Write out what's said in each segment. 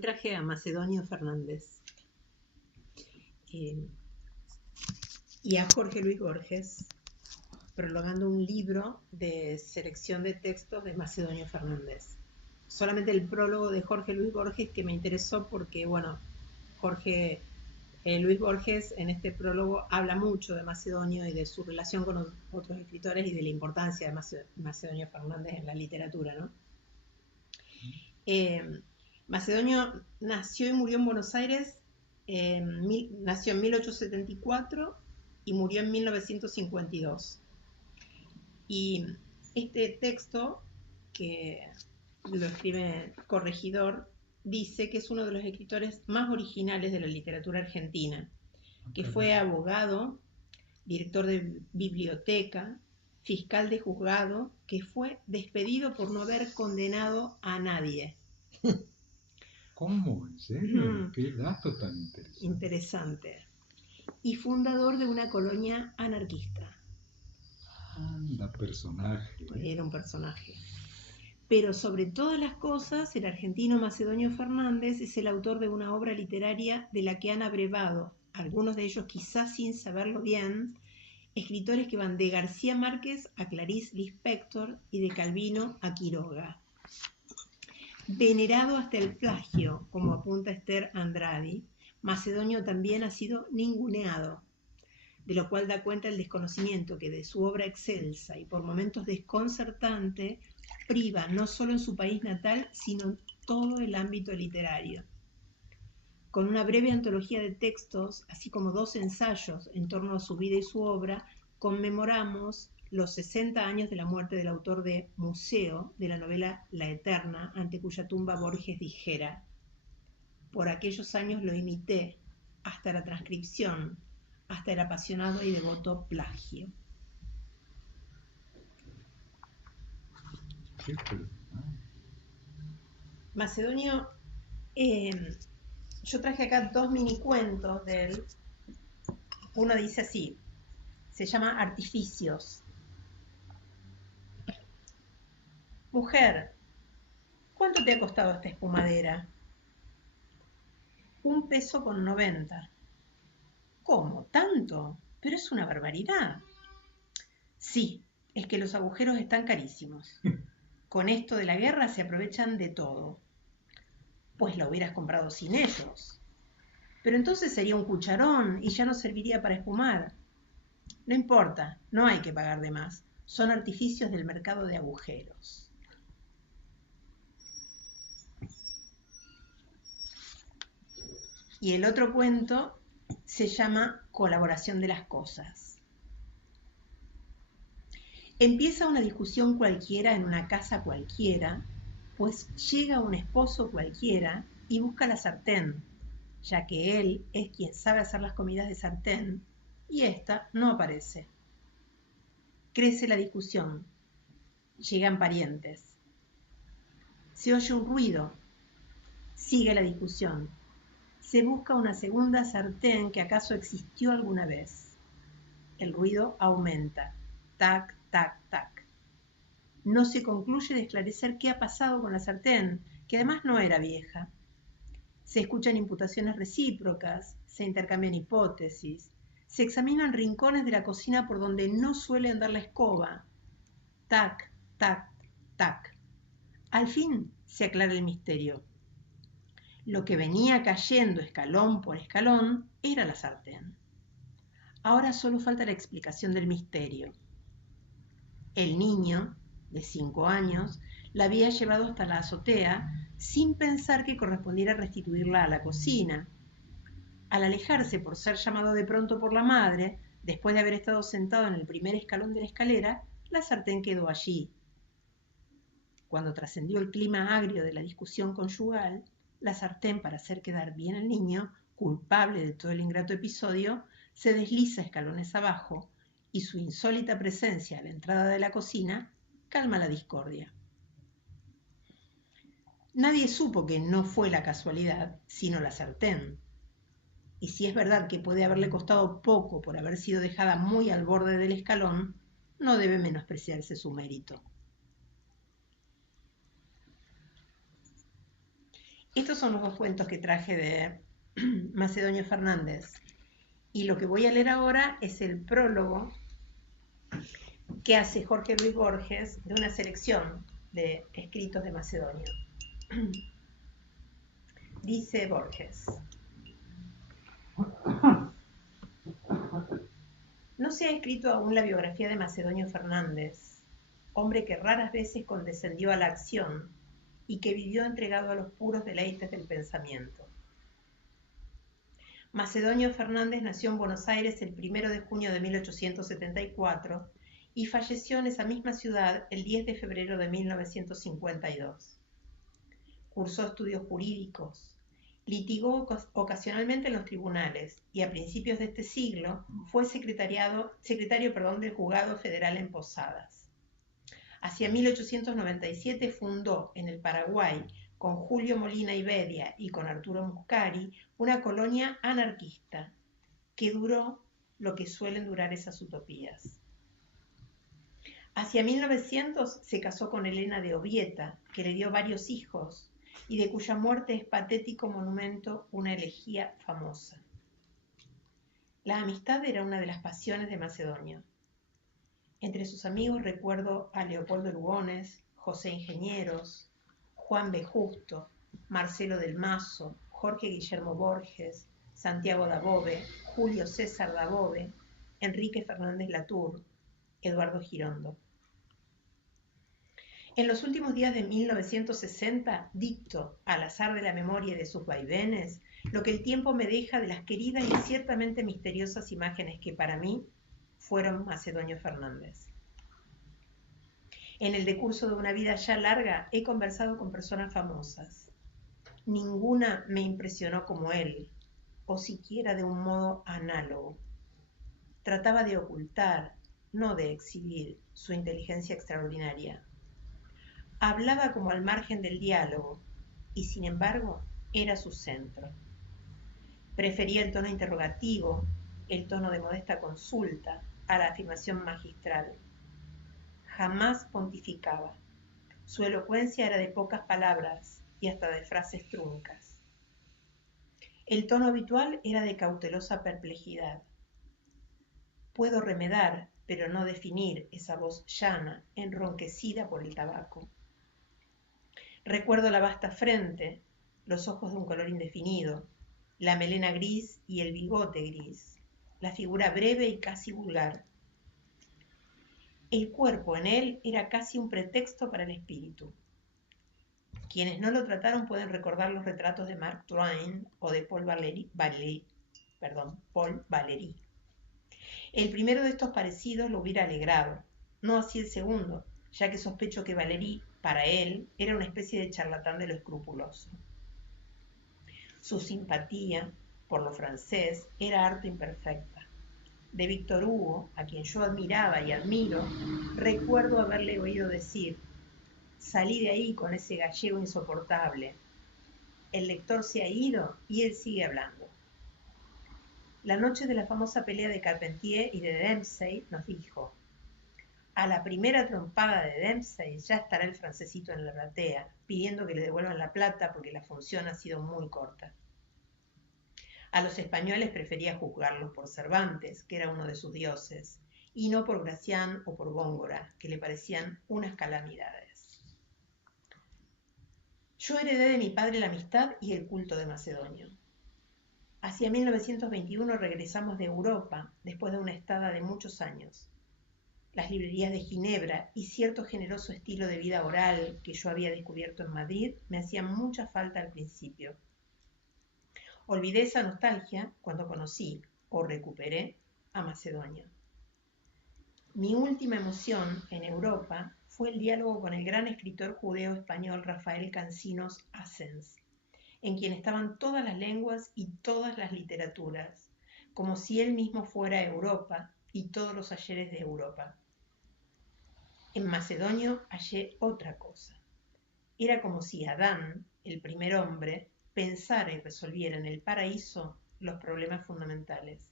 Traje a Macedonio Fernández y a Jorge Luis Borges, prologando un libro de selección de textos de Macedonio Fernández. Solamente el prólogo de Jorge Luis Borges que me interesó porque, bueno, Jorge Luis Borges en este prólogo habla mucho de Macedonio y de su relación con otros escritores y de la importancia de Macedonio Fernández en la literatura, ¿no? Macedonio nació y murió en Buenos Aires, nació en 1874 y murió en 1952. Y este texto, que lo escribe Corregidor, dice que es uno de los escritores más originales de la literatura argentina, que fue abogado, director de biblioteca, fiscal de juzgado, que fue despedido por no haber condenado a nadie. ¿Cómo? ¿En serio? Qué dato tan interesante. Interesante. Y fundador de una colonia anarquista. Anda, personaje. Era un personaje. Pero sobre todas las cosas, el argentino Macedonio Fernández es el autor de una obra literaria de la que han abrevado, algunos de ellos quizás sin saberlo bien, escritores que van de García Márquez a Clarice Lispector y de Calvino a Quiroga. Venerado hasta el plagio, como apunta Esther Andradi, Macedonio también ha sido ninguneado, de lo cual da cuenta el desconocimiento que de su obra excelsa y por momentos desconcertante priva no solo en su país natal, sino en todo el ámbito literario. Con una breve antología de textos, así como 2 ensayos en torno a su vida y su obra, conmemoramos los 60 años de la muerte del autor de Museo, de la novela La Eterna, ante cuya tumba Borges dijera: por aquellos años lo imité, hasta la transcripción, hasta el apasionado y devoto plagio. Macedonio, yo traje acá 2 minicuentos de él. Uno dice así, se llama Artificios. Mujer, ¿cuánto te ha costado esta espumadera? 1,90 pesos. ¿Cómo? ¿Tanto? Pero es una barbaridad. Sí, es que los agujeros están carísimos. Con esto de la guerra se aprovechan de todo. Pues la hubieras comprado sin ellos. Pero entonces sería un cucharón y ya no serviría para espumar. No importa, no hay que pagar de más. Son artificios del mercado de agujeros. Y el otro cuento se llama Colaboración de las cosas. Empieza una discusión cualquiera en una casa cualquiera, pues llega un esposo cualquiera y busca la sartén, ya que él es quien sabe hacer las comidas de sartén, y ésta no aparece. Crece la discusión. Llegan parientes. Se oye un ruido. Sigue la discusión. Se busca una segunda sartén que acaso existió alguna vez. El ruido aumenta. Tac, tac, tac. No se concluye de esclarecer qué ha pasado con la sartén, que además no era vieja. Se escuchan imputaciones recíprocas, se intercambian hipótesis, se examinan rincones de la cocina por donde no suele andar la escoba. Tac, tac, tac. Al fin se aclara el misterio. Lo que venía cayendo escalón por escalón era la sartén. Ahora solo falta la explicación del misterio. El niño, de 5 años, la había llevado hasta la azotea sin pensar que correspondiera restituirla a la cocina. Al alejarse por ser llamado de pronto por la madre, después de haber estado sentado en el primer escalón de la escalera, la sartén quedó allí. Cuando trascendió el clima agrio de la discusión conyugal, la sartén, para hacer quedar bien al niño, culpable de todo el ingrato episodio, se desliza escalones abajo y su insólita presencia a la entrada de la cocina calma la discordia. Nadie supo que no fue la casualidad, sino la sartén. Y si es verdad que puede haberle costado poco por haber sido dejada muy al borde del escalón, no debe menospreciarse su mérito. Estos son los dos cuentos que traje de Macedonio Fernández. Y lo que voy a leer ahora es el prólogo que hace Jorge Luis Borges de una selección de escritos de Macedonio. Dice Borges: no se ha escrito aún la biografía de Macedonio Fernández, hombre que raras veces condescendió a la acción y que vivió entregado a los puros deleites del pensamiento. Macedonio Fernández nació en Buenos Aires el 1 de junio de 1874 y falleció en esa misma ciudad el 10 de febrero de 1952. Cursó estudios jurídicos, litigó ocasionalmente en los tribunales y a principios de este siglo fue secretario del Juzgado Federal en Posadas. Hacia 1897 fundó en el Paraguay, con Julio Molina y Bedia y con Arturo Muscari, una colonia anarquista que duró lo que suelen durar esas utopías. Hacia 1900 se casó con Elena de Obieta, que le dio varios hijos y de cuya muerte es patético monumento una elegía famosa. La amistad era una de las pasiones de Macedonio. Entre sus amigos recuerdo a Leopoldo Lugones, José Ingenieros, Juan B. Justo, Marcelo del Mazo, Jorge Guillermo Borges, Santiago Dabove, Julio César Dabove, Enrique Fernández Latour, Eduardo Girondo. En los últimos días de 1960 dicto, al azar de la memoria y de sus vaivenes, lo que el tiempo me deja de las queridas y ciertamente misteriosas imágenes que para mí fueron Macedonio Fernández. En el decurso de una vida ya larga he conversado con personas famosas. Ninguna me impresionó como él, o siquiera de un modo análogo. Trataba de ocultar, no de exhibir, su inteligencia extraordinaria. Hablaba como al margen del diálogo, y sin embargo era su centro. Prefería el tono interrogativo, el tono de modesta consulta, a la afirmación magistral. Jamás pontificaba. Su elocuencia era de pocas palabras y hasta de frases truncas. El tono habitual era de cautelosa perplejidad. Puedo remedar, pero no definir esa voz llana, enronquecida por el tabaco. Recuerdo la vasta frente, los ojos de un color indefinido, la melena gris y el bigote gris, la figura breve y casi vulgar. El cuerpo en él era casi un pretexto para el espíritu. Quienes no lo trataron pueden recordar los retratos de Mark Twain o de Paul Valéry. El primero de estos parecidos lo hubiera alegrado, no así el segundo, ya que sospecho que Valéry, para él, era una especie de charlatán de lo escrupuloso. Su simpatía por lo francés era harto imperfecta. De Víctor Hugo, a quien yo admiraba y admiro, recuerdo haberle oído decir: salí de ahí con ese gallego insoportable. El lector se ha ido y él sigue hablando. La noche de la famosa pelea de Carpentier y de Dempsey nos dijo: a la primera trompada de Dempsey ya estará el francesito en la platea, pidiendo que le devuelvan la plata porque la función ha sido muy corta. A los españoles prefería juzgarlos por Cervantes, que era uno de sus dioses, y no por Gracián o por Góngora, que le parecían unas calamidades. Yo heredé de mi padre la amistad y el culto de Macedonio. Hacia 1921 regresamos de Europa, después de una estada de muchos años. Las librerías de Ginebra y cierto generoso estilo de vida oral que yo había descubierto en Madrid me hacían mucha falta al principio. Olvidé esa nostalgia cuando conocí, o recuperé, a Macedonio. Mi última emoción en Europa fue el diálogo con el gran escritor judeo-español Rafael Cansinos Assens, en quien estaban todas las lenguas y todas las literaturas, como si él mismo fuera Europa y todos los ayeres de Europa. En Macedonio hallé otra cosa. Era como si Adán, el primer hombre, pensara y resolviera en el paraíso los problemas fundamentales.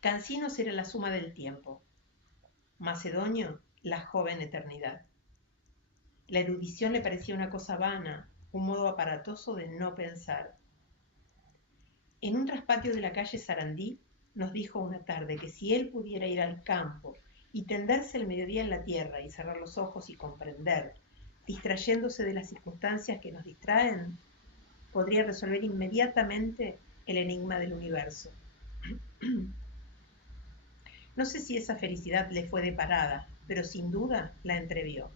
Cansinos era la suma del tiempo, Macedonio la joven eternidad. La erudición le parecía una cosa vana, un modo aparatoso de no pensar. En un traspatio de la calle Sarandí nos dijo una tarde que si él pudiera ir al campo y tenderse el mediodía en la tierra y cerrar los ojos y comprender, distrayéndose de las circunstancias que nos distraen, podría resolver inmediatamente el enigma del universo. No sé si esa felicidad le fue de parada, pero sin duda la entrevió.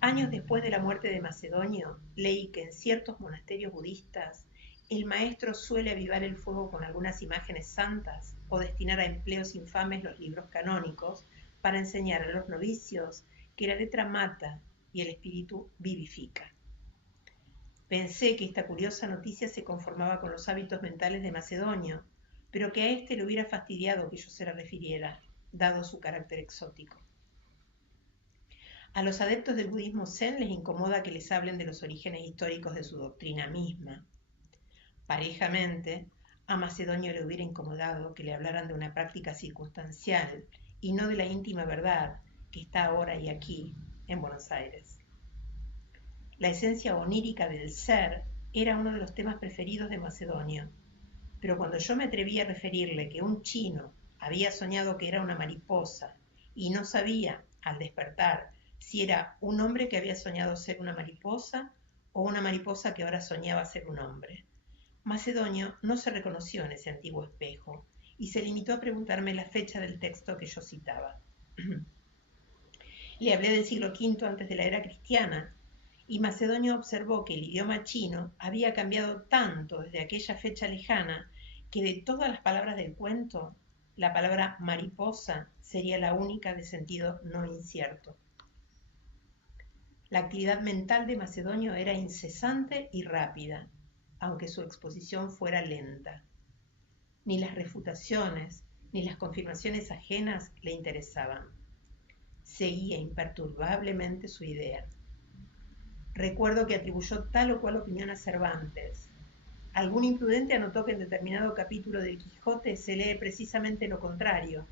Años después de la muerte de Macedonio, leí que en ciertos monasterios budistas el maestro suele avivar el fuego con algunas imágenes santas o destinar a empleos infames los libros canónicos para enseñar a los novicios que la letra mata y el espíritu vivifica. Pensé que esta curiosa noticia se conformaba con los hábitos mentales de Macedonio, pero que a éste le hubiera fastidiado que yo se la refiriera, dado su carácter exótico. A los adeptos del budismo zen les incomoda que les hablen de los orígenes históricos de su doctrina misma. Parejamente, a Macedonio le hubiera incomodado que le hablaran de una práctica circunstancial y no de la íntima verdad que está ahora y aquí, en Buenos Aires. La esencia onírica del ser era uno de los temas preferidos de Macedonio, pero cuando yo me atreví a referirle que un chino había soñado que era una mariposa y no sabía, al despertar, si era un hombre que había soñado ser una mariposa o una mariposa que ahora soñaba ser un hombre, Macedonio no se reconoció en ese antiguo espejo y se limitó a preguntarme la fecha del texto que yo citaba. Le hablé del siglo V antes de la era cristiana y Macedonio observó que el idioma chino había cambiado tanto desde aquella fecha lejana que de todas las palabras del cuento, la palabra mariposa sería la única de sentido no incierto. La actividad mental de Macedonio era incesante y rápida, aunque su exposición fuera lenta. Ni las refutaciones ni las confirmaciones ajenas le interesaban. Seguía imperturbablemente su idea. Recuerdo que atribuyó tal o cual opinión a Cervantes. Algún imprudente anotó que en determinado capítulo del Quijote se lee precisamente lo contrario.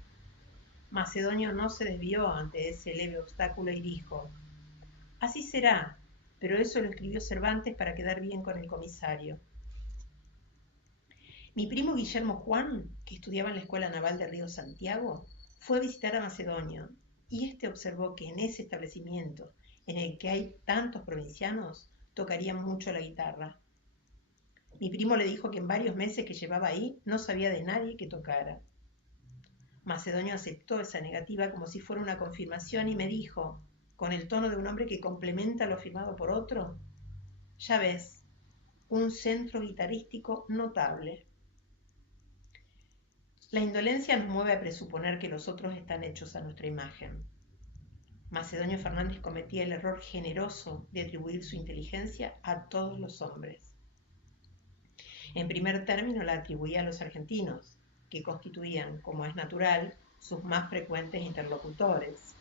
Macedonio no se desvió ante ese leve obstáculo y dijo: así será, pero eso lo escribió Cervantes para quedar bien con el comisario. Mi primo Guillermo Juan, que estudiaba en la Escuela Naval de Río Santiago, fue a visitar a Macedonio y este observó que en ese establecimiento, en el que hay tantos provincianos, tocarían mucho la guitarra. Mi primo le dijo que en varios meses que llevaba ahí no sabía de nadie que tocara. Macedonio aceptó esa negativa como si fuera una confirmación y me dijo, con el tono de un hombre que complementa lo afirmado por otro: ya ves, un centro guitarrístico notable. La indolencia nos mueve a presuponer que los otros están hechos a nuestra imagen. Macedonio Fernández cometía el error generoso de atribuir su inteligencia a todos los hombres. En primer término la atribuía a los argentinos, que constituían, como es natural, sus más frecuentes interlocutores.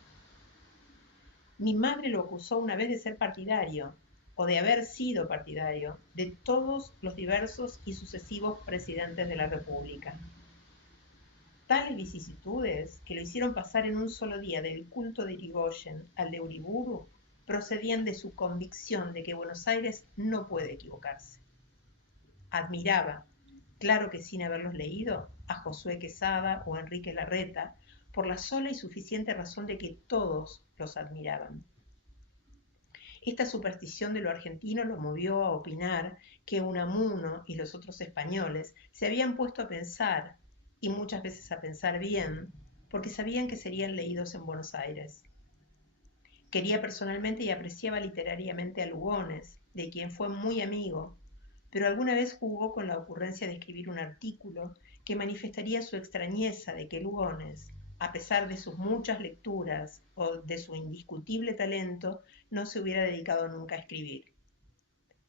Mi madre lo acusó una vez de ser partidario, o de haber sido partidario, de todos los diversos y sucesivos presidentes de la República. Tales vicisitudes, que lo hicieron pasar en un solo día del culto de Irigoyen al de Uriburu, procedían de su convicción de que Buenos Aires no puede equivocarse. Admiraba, claro que sin haberlos leído, a Josué Quesada o a Enrique Larreta, por la sola y suficiente razón de que todos los admiraban. Esta superstición de lo argentino lo movió a opinar que Unamuno y los otros españoles se habían puesto a pensar, y muchas veces a pensar bien, porque sabían que serían leídos en Buenos Aires. Quería personalmente y apreciaba literariamente a Lugones, de quien fue muy amigo, pero alguna vez jugó con la ocurrencia de escribir un artículo que manifestaría su extrañeza de que Lugones, a pesar de sus muchas lecturas o de su indiscutible talento, no se hubiera dedicado nunca a escribir.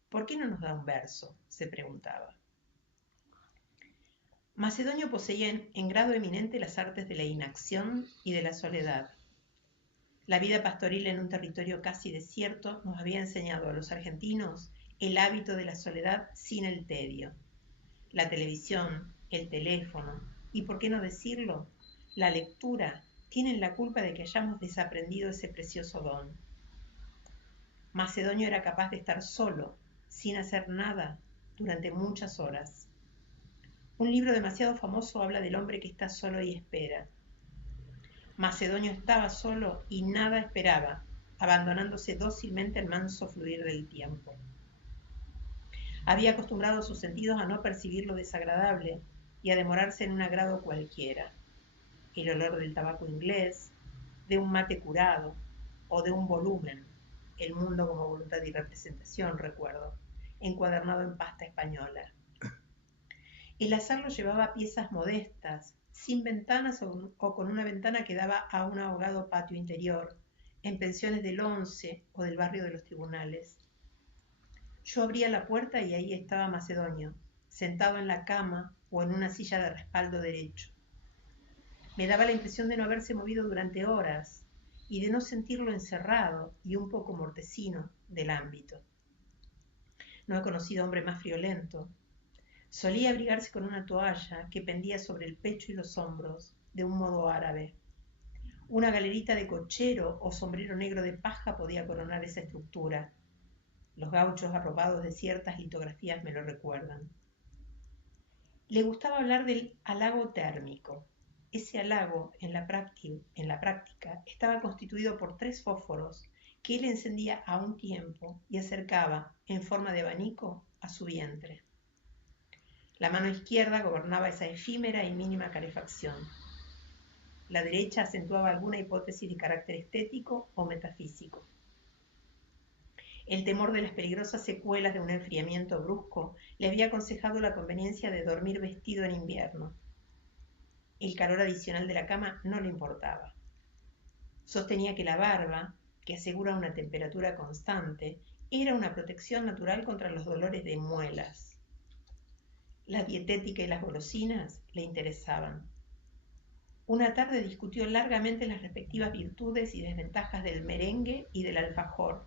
¿Por qué no nos da un verso?, se preguntaba. Macedonio poseía en grado eminente las artes de la inacción y de la soledad. La vida pastoril en un territorio casi desierto nos había enseñado a los argentinos el hábito de la soledad sin el tedio. La televisión, el teléfono y, por qué no decirlo, la lectura tienen la culpa de que hayamos desaprendido ese precioso don. Macedonio era capaz de estar solo, sin hacer nada, durante muchas horas. Un libro demasiado famoso habla del hombre que está solo y espera. Macedonio estaba solo y nada esperaba, abandonándose dócilmente al manso fluir del tiempo. Había acostumbrado sus sentidos a no percibir lo desagradable y a demorarse en un agrado cualquiera. El olor del tabaco inglés, de un mate curado o de un volumen, El mundo como voluntad y representación, recuerdo, encuadernado en pasta española. El azar lo llevaba a piezas modestas, sin ventanas o con una ventana que daba a un ahogado patio interior, en pensiones del Once o del barrio de los Tribunales. Yo abría la puerta y ahí estaba Macedonio, sentado en la cama o en una silla de respaldo derecho. Me daba la impresión de no haberse movido durante horas y de no sentirlo encerrado y un poco mortecino del ámbito. No he conocido hombre más friolento. Solía abrigarse con una toalla que pendía sobre el pecho y los hombros, de un modo árabe. Una galerita de cochero o sombrero negro de paja podía coronar esa estructura. Los gauchos arropados de ciertas litografías me lo recuerdan. Le gustaba hablar del halago térmico. Ese halago, en la práctica, estaba constituido por 3 fósforos que él encendía a un tiempo y acercaba, en forma de abanico, a su vientre. La mano izquierda gobernaba esa efímera y mínima calefacción. La derecha acentuaba alguna hipótesis de carácter estético o metafísico. El temor de las peligrosas secuelas de un enfriamiento brusco le había aconsejado la conveniencia de dormir vestido en invierno. El calor adicional de la cama no le importaba. Sostenía que la barba, que asegura una temperatura constante, era una protección natural contra los dolores de muelas. La dietética y las golosinas le interesaban. Una tarde discutió largamente las respectivas virtudes y desventajas del merengue y del alfajor.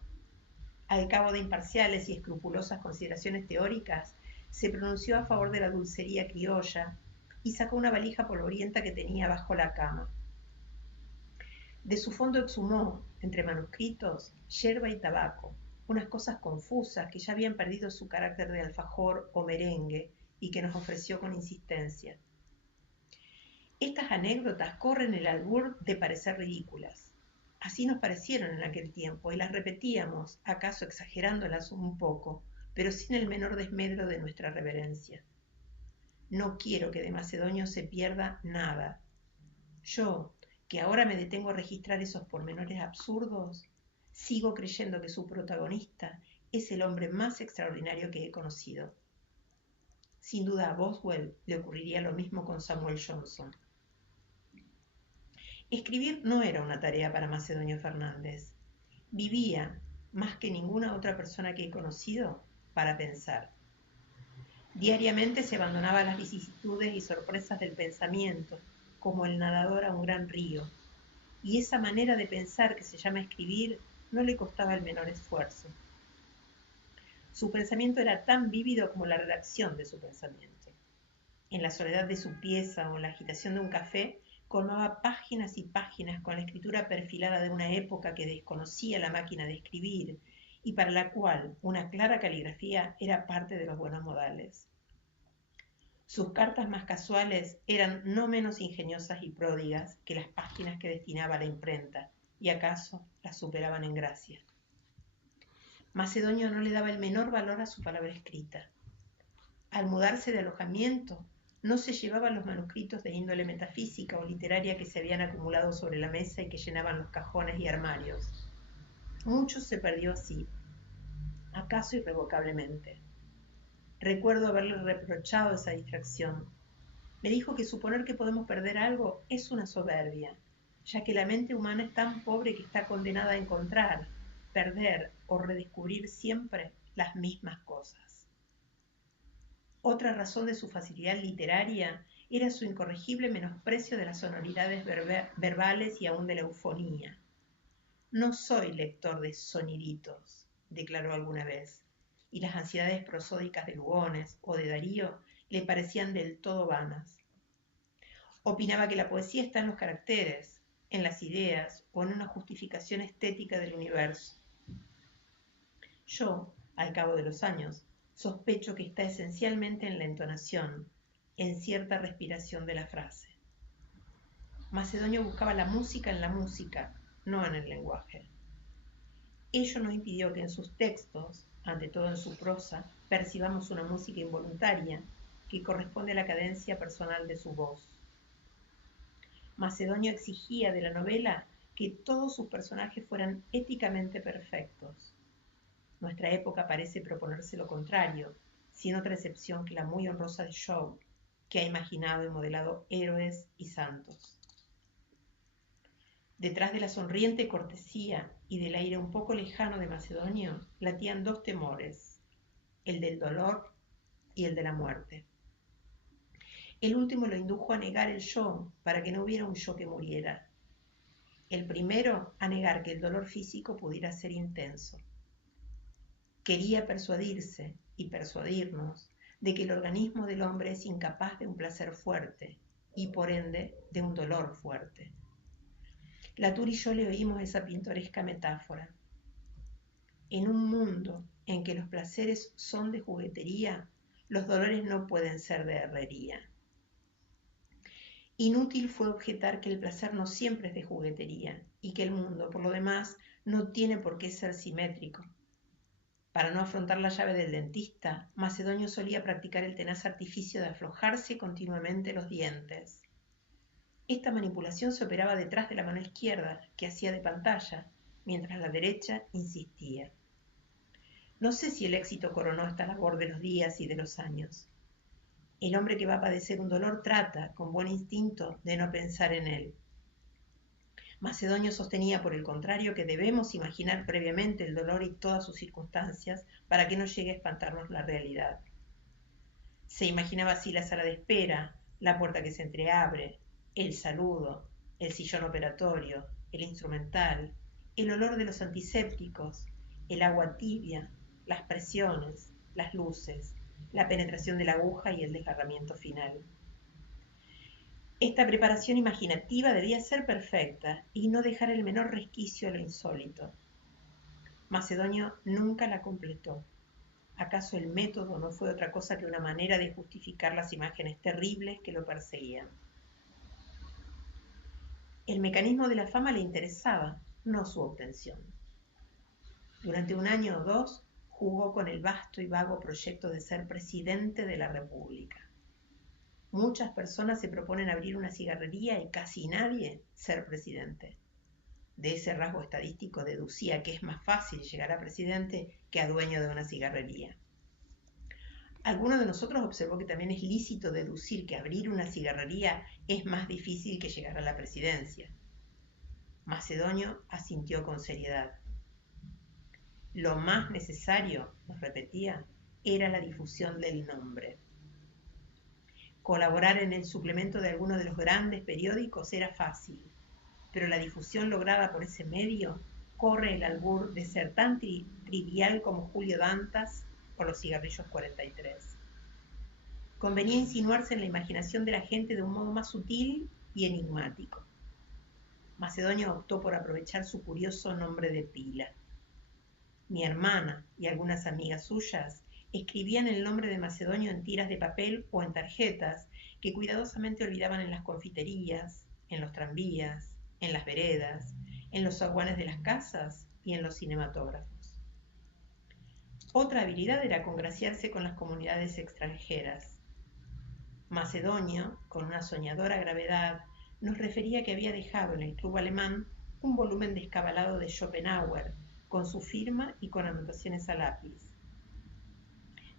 Al cabo de imparciales y escrupulosas consideraciones teóricas, se pronunció a favor de la dulcería criolla y sacó una valija polvorienta que tenía bajo la cama. De su fondo exhumó, entre manuscritos, yerba y tabaco, unas cosas confusas que ya habían perdido su carácter de alfajor o merengue y que nos ofreció con insistencia. Estas anécdotas corren el albur de parecer ridículas. Así nos parecieron en aquel tiempo y las repetíamos, acaso exagerándolas un poco, pero sin el menor desmedro de nuestra reverencia. No quiero que de Macedonio se pierda nada. Yo, que ahora me detengo a registrar esos pormenores absurdos, sigo creyendo que su protagonista es el hombre más extraordinario que he conocido. Sin duda a Boswell le ocurriría lo mismo con Samuel Johnson. Escribir no era una tarea para Macedonio Fernández. Vivía, más que ninguna otra persona que he conocido, para pensar. Diariamente se abandonaba a las vicisitudes y sorpresas del pensamiento, como el nadador a un gran río, y esa manera de pensar que se llama escribir no le costaba el menor esfuerzo. Su pensamiento era tan vívido como la redacción de su pensamiento. En la soledad de su pieza o en la agitación de un café, colmaba páginas y páginas con la escritura perfilada de una época que desconocía la máquina de escribir y para la cual una clara caligrafía era parte de los buenos modales. Sus cartas más casuales eran no menos ingeniosas y pródigas que las páginas que destinaba a la imprenta, y acaso las superaban en gracia. Macedonio no le daba el menor valor a su palabra escrita. Al mudarse de alojamiento, no se llevaba los manuscritos de índole metafísica o literaria que se habían acumulado sobre la mesa y que llenaban los cajones y armarios. Mucho se perdió así, acaso irrevocablemente. Recuerdo haberle reprochado esa distracción. Me dijo que suponer que podemos perder algo es una soberbia, ya que la mente humana es tan pobre que está condenada a encontrar, perder o redescubrir siempre las mismas cosas. Otra razón de su facilidad literaria era su incorregible menosprecio de las sonoridades verbales y aún de la eufonía. No soy lector de soniditos, declaró alguna vez, y las ansiedades prosódicas de Lugones o de Darío le parecían del todo vanas. Opinaba que la poesía está en los caracteres, en las ideas o en una justificación estética del universo. Yo, al cabo de los años, sospecho que está esencialmente en la entonación, en cierta respiración de la frase. Macedonio buscaba la música en la música, no en el lenguaje. Ello no impidió que en sus textos, ante todo en su prosa, percibamos una música involuntaria que corresponde a la cadencia personal de su voz. Macedonio exigía de la novela que todos sus personajes fueran éticamente perfectos. Nuestra época parece proponerse lo contrario, sin otra excepción que la muy honrosa de Shaw, que ha imaginado y modelado héroes y santos. Detrás de la sonriente cortesía y del aire un poco lejano de Macedonio latían dos temores, el del dolor y el de la muerte. El último lo indujo a negar el yo para que no hubiera un yo que muriera. El primero a negar que el dolor físico pudiera ser intenso. Quería persuadirse y persuadirnos de que el organismo del hombre es incapaz de un placer fuerte y por ende de un dolor fuerte. Latour y yo le oímos esa pintoresca metáfora. En un mundo en que los placeres son de juguetería, los dolores no pueden ser de herrería. Inútil fue objetar que el placer no siempre es de juguetería y que el mundo, por lo demás, no tiene por qué ser simétrico. Para no afrontar la llave del dentista, Macedonio solía practicar el tenaz artificio de aflojarse continuamente los dientes. Esta manipulación se operaba detrás de la mano izquierda, que hacía de pantalla, mientras la derecha insistía. No sé si el éxito coronó esta labor de los días y de los años. El hombre que va a padecer un dolor trata, con buen instinto, de no pensar en él. Macedonio sostenía, por el contrario, que debemos imaginar previamente el dolor y todas sus circunstancias para que no llegue a espantarnos la realidad. Se imaginaba así la sala de espera, la puerta que se entreabre, el saludo, el sillón operatorio, el instrumental, el olor de los antisépticos, el agua tibia, las presiones, las luces, la penetración de la aguja y el desgarramiento final. Esta preparación imaginativa debía ser perfecta y no dejar el menor resquicio a lo insólito. Macedonio nunca la completó. ¿Acaso el método no fue otra cosa que una manera de justificar las imágenes terribles que lo perseguían? El mecanismo de la fama le interesaba, no su obtención. Durante un año o dos jugó con el vasto y vago proyecto de ser presidente de la República. Muchas personas se proponen abrir una cigarrería y casi nadie ser presidente. De ese rasgo estadístico deducía que es más fácil llegar a presidente que a dueño de una cigarrería. Alguno de nosotros observó que también es lícito deducir que abrir una cigarrería es más difícil que llegar a la presidencia. Macedonio asintió con seriedad. Lo más necesario, nos repetía, era la difusión del nombre. Colaborar en el suplemento de alguno de los grandes periódicos era fácil, pero la difusión lograda por ese medio corre el albur de ser tan trivial como Julio Dantas o los cigarrillos 43. Convenía insinuarse en la imaginación de la gente de un modo más sutil y enigmático. Macedonio optó por aprovechar su curioso nombre de pila. Mi hermana y algunas amigas suyas escribían el nombre de Macedonio en tiras de papel o en tarjetas que cuidadosamente olvidaban en las confiterías, en los tranvías, en las veredas, en los zaguanes de las casas y en los cinematógrafos. Otra habilidad era congraciarse con las comunidades extranjeras. Macedonio, con una soñadora gravedad, nos refería que había dejado en el club alemán un volumen descabalado de Schopenhauer, con su firma y con anotaciones a lápiz.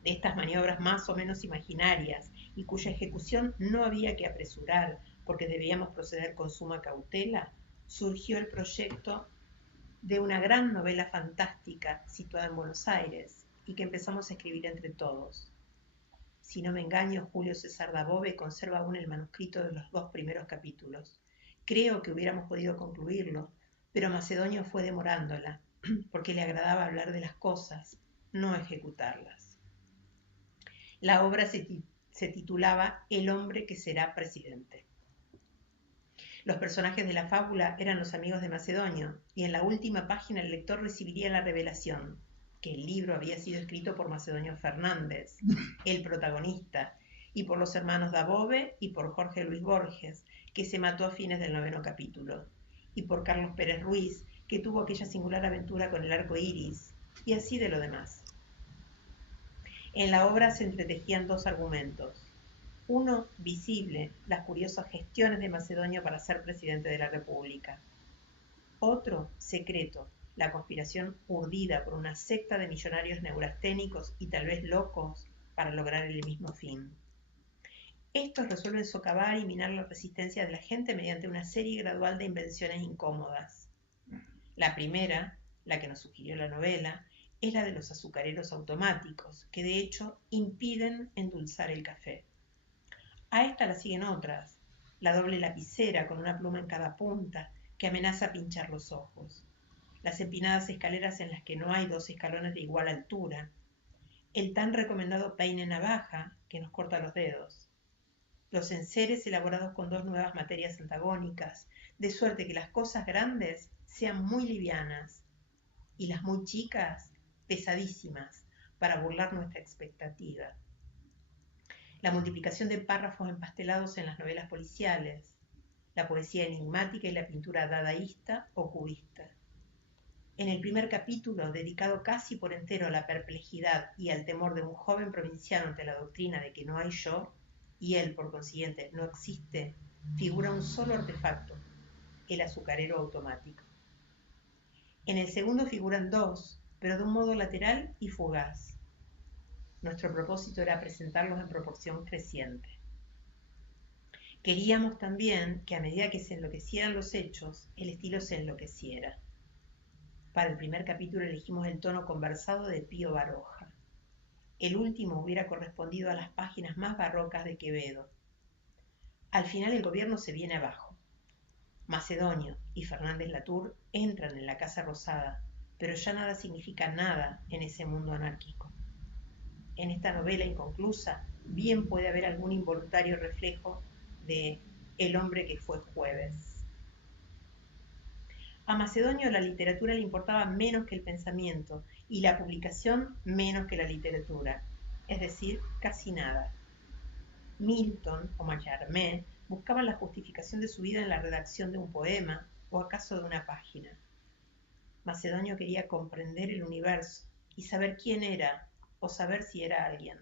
De estas maniobras más o menos imaginarias y cuya ejecución no había que apresurar porque debíamos proceder con suma cautela, surgió el proyecto de una gran novela fantástica situada en Buenos Aires y que empezamos a escribir entre todos. Si no me engaño, Julio César Dabove conserva aún el manuscrito de los 2 primeros capítulos. Creo que hubiéramos podido concluirlo, pero Macedonio fue demorándola, porque le agradaba hablar de las cosas, no ejecutarlas. La obra se titulaba El hombre que será presidente. Los personajes de la fábula eran los amigos de Macedonio, y en la última página el lector recibiría la revelación. que el libro había sido escrito por Macedonio Fernández, el protagonista, y por los hermanos Dabove y por Jorge Luis Borges, que se mató a fines del 9º capítulo, y por Carlos Pérez Ruiz, que tuvo aquella singular aventura con el arco iris, y así de lo demás. En la obra se entretejían dos argumentos. Uno, visible, las curiosas gestiones de Macedonio para ser presidente de la República. Otro, secreto, la conspiración urdida por una secta de millonarios neurasténicos y tal vez locos para lograr el mismo fin. Estos resuelven socavar y minar la resistencia de la gente mediante una serie gradual de invenciones incómodas. La primera, la que nos sugirió la novela, es la de los azucareros automáticos, que de hecho impiden endulzar el café. A esta la siguen otras, la doble lapicera con una pluma en cada punta, que amenaza pinchar los ojos, las empinadas escaleras en las que no hay dos escalones de igual altura, el tan recomendado peine navaja que nos corta los dedos, los enseres elaborados con dos nuevas materias antagónicas, de suerte que las cosas grandes sean muy livianas y las muy chicas pesadísimas para burlar nuestra expectativa. La multiplicación de párrafos empastelados en las novelas policiales, la poesía enigmática y la pintura dadaísta o cubista. En el primer capítulo, dedicado casi por entero a la perplejidad y al temor de un joven provinciano ante la doctrina de que no hay yo, y él, por consiguiente, no existe, figura un solo artefacto, el azucarero automático. En el segundo figuran dos, pero de un modo lateral y fugaz. Nuestro propósito era presentarlos en proporción creciente. Queríamos también que a medida que se enloquecieran los hechos, el estilo se enloqueciera. Para el primer capítulo elegimos el tono conversado de Pío Baroja. El último hubiera correspondido a las páginas más barrocas de Quevedo. Al final el gobierno se viene abajo. Macedonio y Fernández Latour entran en la Casa Rosada, pero ya nada significa nada en ese mundo anárquico. En esta novela inconclusa, bien puede haber algún involuntario reflejo de El hombre que fue jueves. A Macedonio la literatura le importaba menos que el pensamiento y la publicación menos que la literatura, es decir, casi nada. Milton o Mallarmé buscaban la justificación de su vida en la redacción de un poema o acaso de una página. Macedonio quería comprender el universo y saber quién era o saber si era alguien.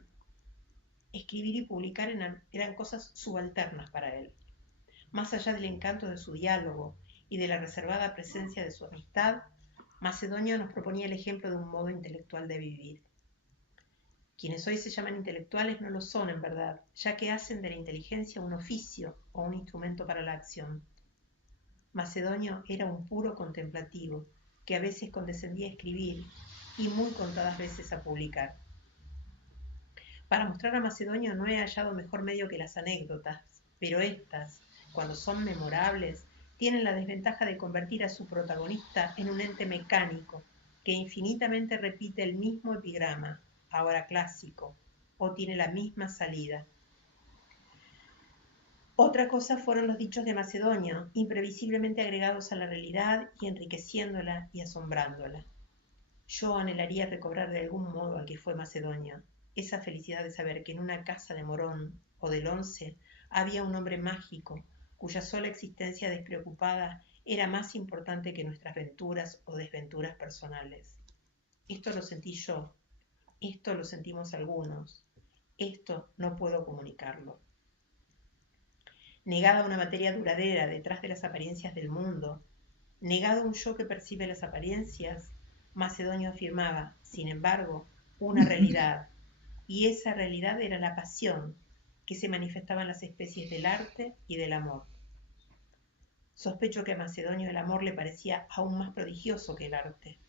Escribir y publicar eran cosas subalternas para él. Más allá del encanto de su diálogo y de la reservada presencia de su amistad, Macedonio nos proponía el ejemplo de un modo intelectual de vivir. Quienes hoy se llaman intelectuales no lo son en verdad, ya que hacen de la inteligencia un oficio o un instrumento para la acción. Macedonio era un puro contemplativo, que a veces condescendía a escribir y muy contadas veces a publicar. Para mostrar a Macedonio no he hallado mejor medio que las anécdotas, pero estas, cuando son memorables, tienen la desventaja de convertir a su protagonista en un ente mecánico que infinitamente repite el mismo epigrama, ahora clásico, o tiene la misma salida. Otra cosa fueron los dichos de Macedonio, imprevisiblemente agregados a la realidad y enriqueciéndola y asombrándola. Yo anhelaría recobrar de algún modo al que fue Macedonio, esa felicidad de saber que en una casa de Morón o del Once había un hombre mágico cuya sola existencia despreocupada era más importante que nuestras venturas o desventuras personales. Esto lo sentí yo, esto lo sentimos algunos, esto no puedo comunicarlo. Negada una materia duradera detrás de las apariencias del mundo, negado un yo que percibe las apariencias, Macedonio afirmaba, sin embargo, una realidad, y esa realidad era la pasión que se manifestaba en las especies del arte y del amor. Sospecho que a Macedonio el amor le parecía aún más prodigioso que el arte.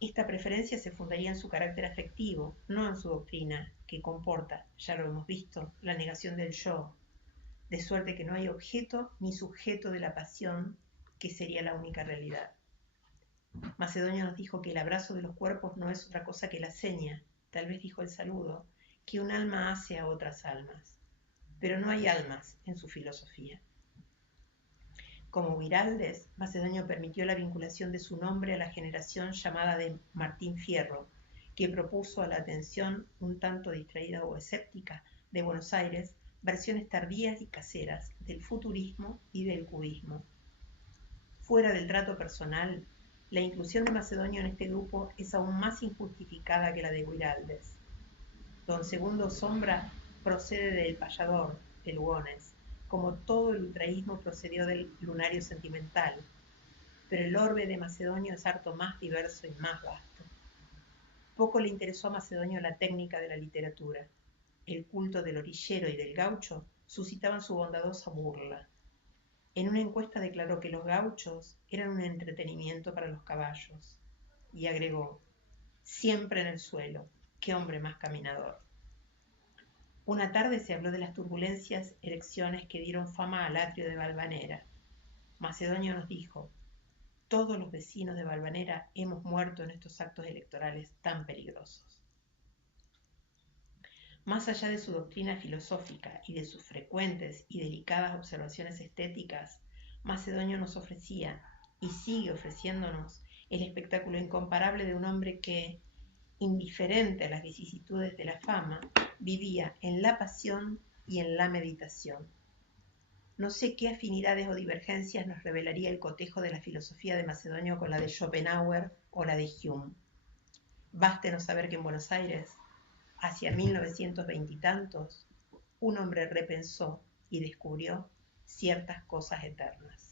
Esta preferencia se fundaría en su carácter afectivo, no en su doctrina, que comporta, ya lo hemos visto, la negación del yo, de suerte que no hay objeto ni sujeto de la pasión, que sería la única realidad. Macedonio nos dijo que el abrazo de los cuerpos no es otra cosa que la seña, tal vez dijo el saludo, que un alma hace a otras almas. Pero no hay almas en su filosofía. Como Guiraldes, Macedonio permitió la vinculación de su nombre a la generación llamada de Martín Fierro, que propuso a la atención un tanto distraída o escéptica de Buenos Aires versiones tardías y caseras del futurismo y del cubismo. Fuera del trato personal, la inclusión de Macedonio en este grupo es aún más injustificada que la de Guiraldes. Don Segundo Sombra procede del payador, de Lugones, como todo el ultraísmo procedió del lunario sentimental, pero el orbe de Macedonio es harto más diverso y más vasto. Poco le interesó a Macedonio la técnica de la literatura. El culto del orillero y del gaucho suscitaban su bondadosa burla. En una encuesta declaró que los gauchos eran un entretenimiento para los caballos, y agregó: siempre en el suelo, qué hombre más caminador. Una tarde se habló de las turbulentas elecciones que dieron fama al atrio de Valvanera. Macedonio nos dijo: todos los vecinos de Valvanera hemos muerto en estos actos electorales tan peligrosos. Más allá de su doctrina filosófica y de sus frecuentes y delicadas observaciones estéticas, Macedonio nos ofrecía, y sigue ofreciéndonos, el espectáculo incomparable de un hombre que, indiferente a las vicisitudes de la fama, vivía en la pasión y en la meditación. No sé qué afinidades o divergencias nos revelaría el cotejo de la filosofía de Macedonio con la de Schopenhauer o la de Hume. Bástenos saber que en Buenos Aires, hacia 1920 y tantos, un hombre repensó y descubrió ciertas cosas eternas.